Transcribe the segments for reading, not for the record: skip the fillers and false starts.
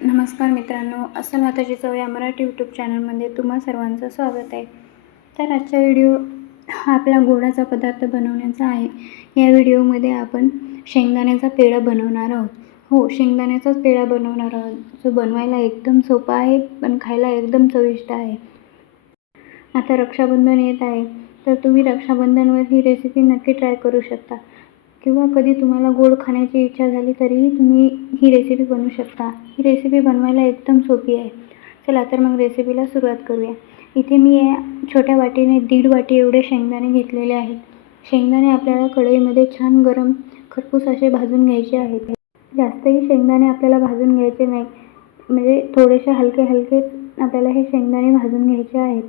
नमस्कार मित्रांनो, अस्सल हाताची चव या मराठी यूट्यूब चॅनलमध्ये तुम्हा सर्वांचं स्वागत आहे. तर आजचा व्हिडिओ हा आपला गोडाचा पदार्थ बनवण्याचा आहे. या व्हिडिओमध्ये आपण शेंगदाण्याचा पेढा बनवणार आहोत. हो, शेंगदाण्याचाच पेढा बनवणार आहोत, जो बनवायला एकदम सोपा आहे पण खायला एकदम चविष्ट आहे. आता रक्षाबंधन येत आहे, तर तुम्ही रक्षाबंधनवर ही रेसिपी नक्की ट्राय करू शकता. किंवा कधी तुम्हाला गोड खाण्याची इच्छा झाली तरीही तुम्ही ही रेसिपी बनवू शकता. ही रेसिपी बनवायला एकदम सोपी आहे. चला तर मग रेसिपीला सुरुवात करूया. इथे मी या छोट्या वाटीने 1.5 वाटी एवढे शेंगदाणे घेतलेले आहेत. शेंगदाणे आपल्याला कढईमध्ये छान गरम खरपूस असे भाजून घ्यायचे आहेत. जास्तही शेंगदाणे आपल्याला भाजून घ्यायचे नाही, म्हणजे थोडेसे हलके हलकेच आपल्याला हे शेंगदाणे भाजून घ्यायचे आहेत.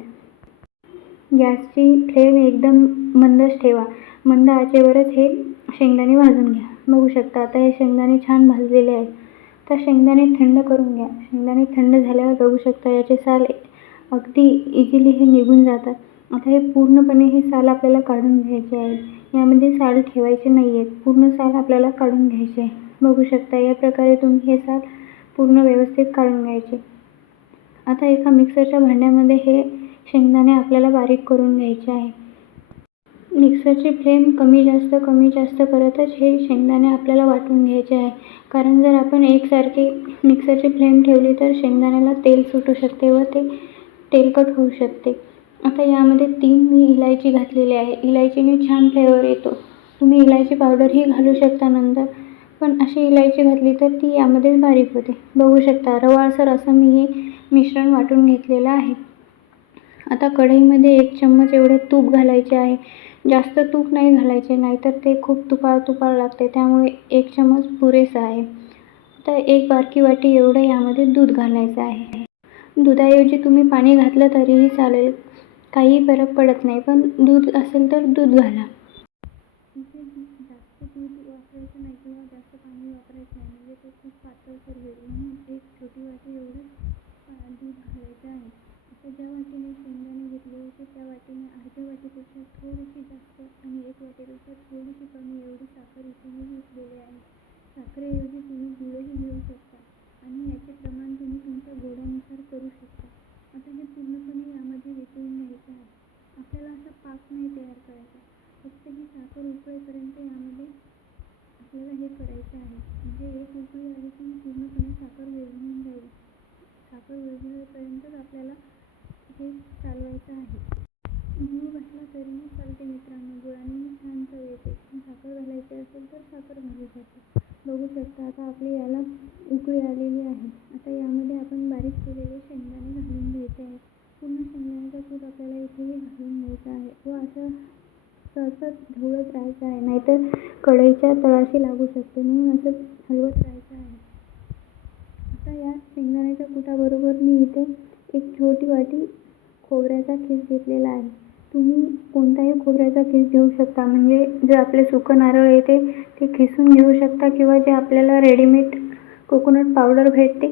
गॅसची फ्लेम एकदम मंदच ठेवा. मंद आचेवरच हे शेंगदाणे भाजून घ्या. बघू शकता आता हे शेंगदाणे छान भाजलेले आहेत. तर शेंगदाणे थंड करून घ्या. शेंगदाणे थंड झाल्यावर बघू शकता याचे साल अगदी इझिली हे निघून जातात. आता हे पूर्णपणे हे साल आपल्याला काढून घ्यायचे आहे. यामध्ये साल ठेवायचे नाही आहेत, पूर्ण साल आपल्याला काढून घ्यायचे आहे. बघू शकता या प्रकारे तुम्ही हे साल पूर्ण व्यवस्थित काढून घ्यायचे. आता एका मिक्सरच्या भांड्यामध्ये हे शेंगदाणे आपल्याला बारीक करून घ्यायचे आहे. मिक्सरची फ्लेम कमी जास्त करतच हे शेंगदाणे आपल्याला वाटून घ्यायचे आहे. कारण जर आपण एकसारखी मिक्सरची फ्लेम ठेवली तर शेंगदाण्याला तेल सुटू शकते व ते तेलकट होऊ शकते. आता यामध्ये 3 मी इलायची घातलेली आहे. इलायचीने छान फ्लेवर येतो. तुम्ही इलायची पावडरही घालू शकता नंतर, पण अशी इलायची घातली तर ती यामध्येच बारीक होते. बघू शकता रवाळसर असं मी हे मिश्रण वाटून घेतलेलं आहे. आता कढईमध्ये 1 चम्मच एवढे तूप घालायचे आहे. जास्त तूप नाही घालायचे, नाहीतर ते खूप तुपाळ लागते, त्यामुळे 1 चम्मच पुरेसा आहे. आता 1 बारकी वाटी एवढं यामध्ये दूध घालायचं आहे. दुधाऐवजी तुम्ही पाणी घातलं तरीही चालेल, काही फरक पडत नाही, पण दूध असेल तर दूध घाला. इथे जास्त दूध वापरायचं नाही किंवा जास्त पाणी वापरायचं नाही, म्हणजे ते खूप पातळसर होईल. म्हणून 1 छोटी वाटी एवढं दूध घालायचं आहे. आता ज्या वाटीने शेंगदाणे घेतले होते त्या वाटीने अर्ध्या वाटीपेक्षा थोडीशी जास्त आणि 1 वाटीपेक्षा थोडीशी कमी एवढी साखर इथे मी घेतलेली आहे. साखरेऐवजी तुम्ही गूळही घेऊ शकता आणि याचे प्रमाण तुम्ही तुमच्या गोडानुसार करू शकता. आता हे पूर्णपणे यामध्ये वितळून घ्यायचं आहे. आपल्याला असा पाक नाही तयार करायचा, फक्त ही साखर उकळेपर्यंत यामध्ये आपल्याला हे करायचं आहे. म्हणजे 1 उकळी आली की पूर्णपणे साखर विरघळून जाईल. साखर विरघळेपर्यंतच आपल्याला हे चालवायचं आहे. गूळ घातला तरीही चालते मित्रांनो, गुळानेही छान चव येते, पण साखर घालायची असेल तर साखर घालू शकता. बघू शकता आता आपली याला उकळी आलेली आहे. आता यामध्ये आपण बारीक केलेले शेंगदाणे घालून घ्यायचे आहे. पूर्ण शेंगदाण्याचा कूट आपल्याला इथेही घालून घ्यायचा आहे व असं सतत ढवळत राहायचं आहे, नाहीतर कढईच्या तळाशी लागू शकते, म्हणून असं हलवत राहायचं आहे. आता या शेंगदाण्याच्या कुटाबरोबर मी इथे 1 छोटी वाटी खोबऱ्याचा खीस घेतलेला आहे. तुम्ही कोणताही खोबऱ्याचा खीस घेऊ शकता, म्हणजे जे आपले सुकं नारळ येते ते खिसून घेऊ शकता किंवा जे आपल्याला रेडीमेड कोकोनट पावडर भेटते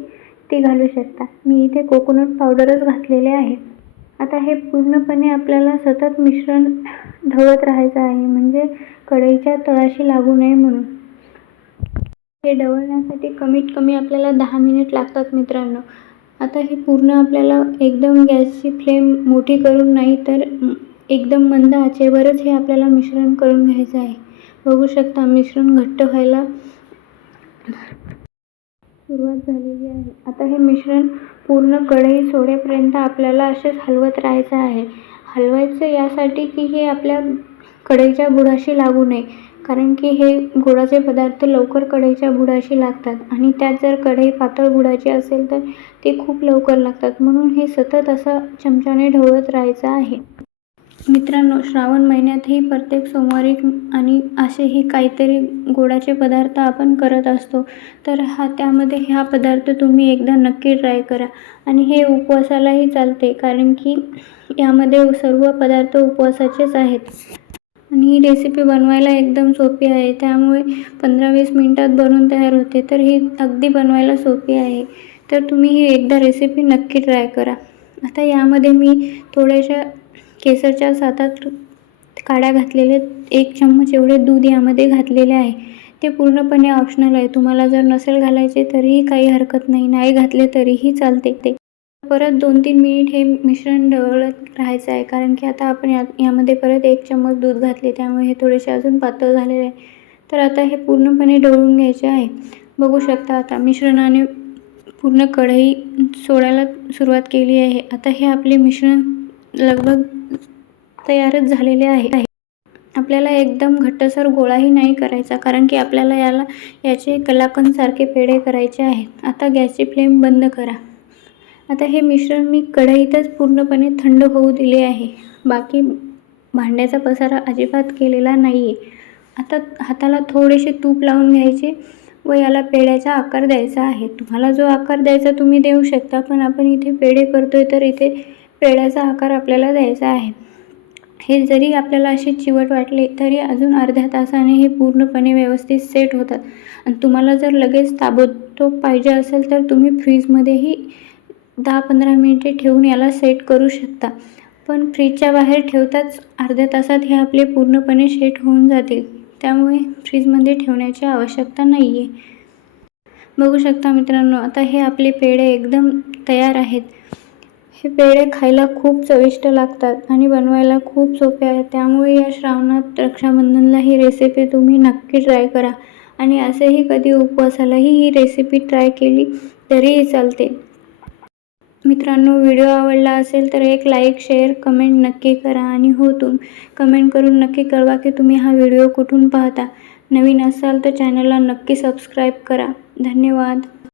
ती घालू शकता. मी इथे कोकोनट पावडरच घातलेले आहे. आता हे पूर्णपणे आपल्याला सतत मिश्रण ढवळत राहायचं आहे, म्हणजे कढईच्या तळाशी लागू नये म्हणून. हे ढवळण्यासाठी कमीत कमी आपल्याला 10 मिनिट लागतात मित्रांनो. आता हे पूर्ण आपल्याला एकदम गॅसची फ्लेम मोठी करून नाही तर एकदम मंद आचेवरच हे आपल्याला मिश्रण करून घ्यायचं आहे. बघू शकता मिश्रण घट्ट व्हायला सुरुवात झालेली आहे. आता हे मिश्रण पूर्ण कढई सोडेपर्यंत आपल्याला असेच हलवत राहायचं आहे. हलवायचं यासाठी की हे आपल्या कढईच्या बुडाशी लागू नये, कारण की हे गोडाचे पदार्थ लवकर कढईच्या बुडाशी लागतात आणि त्यात जर कढई पातळ बुडाची असेल तर ते खूप लवकर लागतात. म्हणून हे सतत असं चमच्याने ढवळत राहायचं आहे. मित्रांनो, श्रावण महिन्यातही प्रत्येक सोमवारी आणि असेही काहीतरी गोडाचे पदार्थ आपण करत असतो, तर त्यामध्ये हा पदार्थ तुम्ही एकदा नक्की ट्राय करा. आणि हे उपवासालाही चालते, कारण की यामध्ये सर्व पदार्थ उपवासाचेच आहेत. आणि ही रेसिपी बनवायला एकदम सोपी आहे, त्यामुळे 15-20 मिनिटात बनवून तयार होते. तर ही अगदी बनवायला सोपी आहे, तर तुम्ही ही एकदा रेसिपी नक्की ट्राय करा. आता यामध्ये मी थोड्याशा केसरच्या 7-8 काड्या घातलेले, 1 चम्मच एवढे दूध यामध्ये घातलेले आहे. ते पूर्णपणे ऑप्शनल आहे. तुम्हाला जर नसेल घालायचे तरीही काही हरकत नाही, नाही घातले तरीही चालते. परत 2-3 मिनिट हे मिश्रण ढवळत राहायचं आहे, कारण की आता आपण यामध्ये परत 1 चम्मच दूध घातले, त्यामुळे हे थोडेसे अजून पातळ झालेले आहे. तर आता हे पूर्णपणे ढवळून घ्यायचे आहे. बघू शकता आता मिश्रणाने पूर्ण कढई सोडायला सुरुवात केली आहे. आता हे आपले मिश्रण लगभग तयारच झालेले आहे. आपल्याला एकदम घट्टसर गोळाही नाही करायचा, कारण की आपल्याला याचे कलाकंदसारखे पेढे करायचे आहेत. आता गॅसची फ्लेम बंद करा. आता हे मिश्रण मी कढईतच पूर्णपणे थंड होऊ दिले आहे. बाकी भांड्याचा पसारा अजिबात केलेला नाही आहे. आता हाताला थोडेसे तूप लावून घ्यायचे व याला पेढ्याचा आकार द्यायचा आहे. तुम्हाला जो आकार द्यायचा तुम्ही देऊ शकता, पण आपण इथे पेढे करतोय तर इथे पेढ्याचा आकार आपल्याला द्यायचा आहे. हे जरी आपल्याला असे चिवट वाटले तरी अजून अर्ध्या तासाने हे पूर्णपणे व्यवस्थित सेट होतात. आणि तुम्हाला जर लगेच ताबडतोब पाहिजे असेल तर तुम्ही फ्रीजमध्येही 10-15 मिनिटे ठेवून याला सेट करू शकता. पण फ्रीजच्या बाहेर ठेवताच अर्ध्या तासात हे आपले पूर्णपणे सेट होऊन जातील, त्यामुळे फ्रीजमध्ये ठेवण्याची आवश्यकता नाही आहे. बघू शकता मित्रांनो, आता हे आपले पेढे एकदम तयार आहेत. हे पेढे खायला खूप चविष्ट लागतात आणि बनवायला खूप सोपे आहेत. त्यामुळे या श्रावणात रक्षाबंधनला ही रेसिपी तुम्ही नक्की ट्राय करा. आणि असेही कधी उपवासालाही ही रेसिपी ट्राय केली तरीही चालते. मित्रांनो, व्हिडिओ आवडला असेल तर एक लाईक, शेअर, कमेंट नक्की करा. आणि हो, कमेंट करून नक्की कळवा की तुम्ही हा व्हिडिओ कुठून पाहता. नवीन असाल तर चॅनलला नक्की सबस्क्राईब करा. धन्यवाद.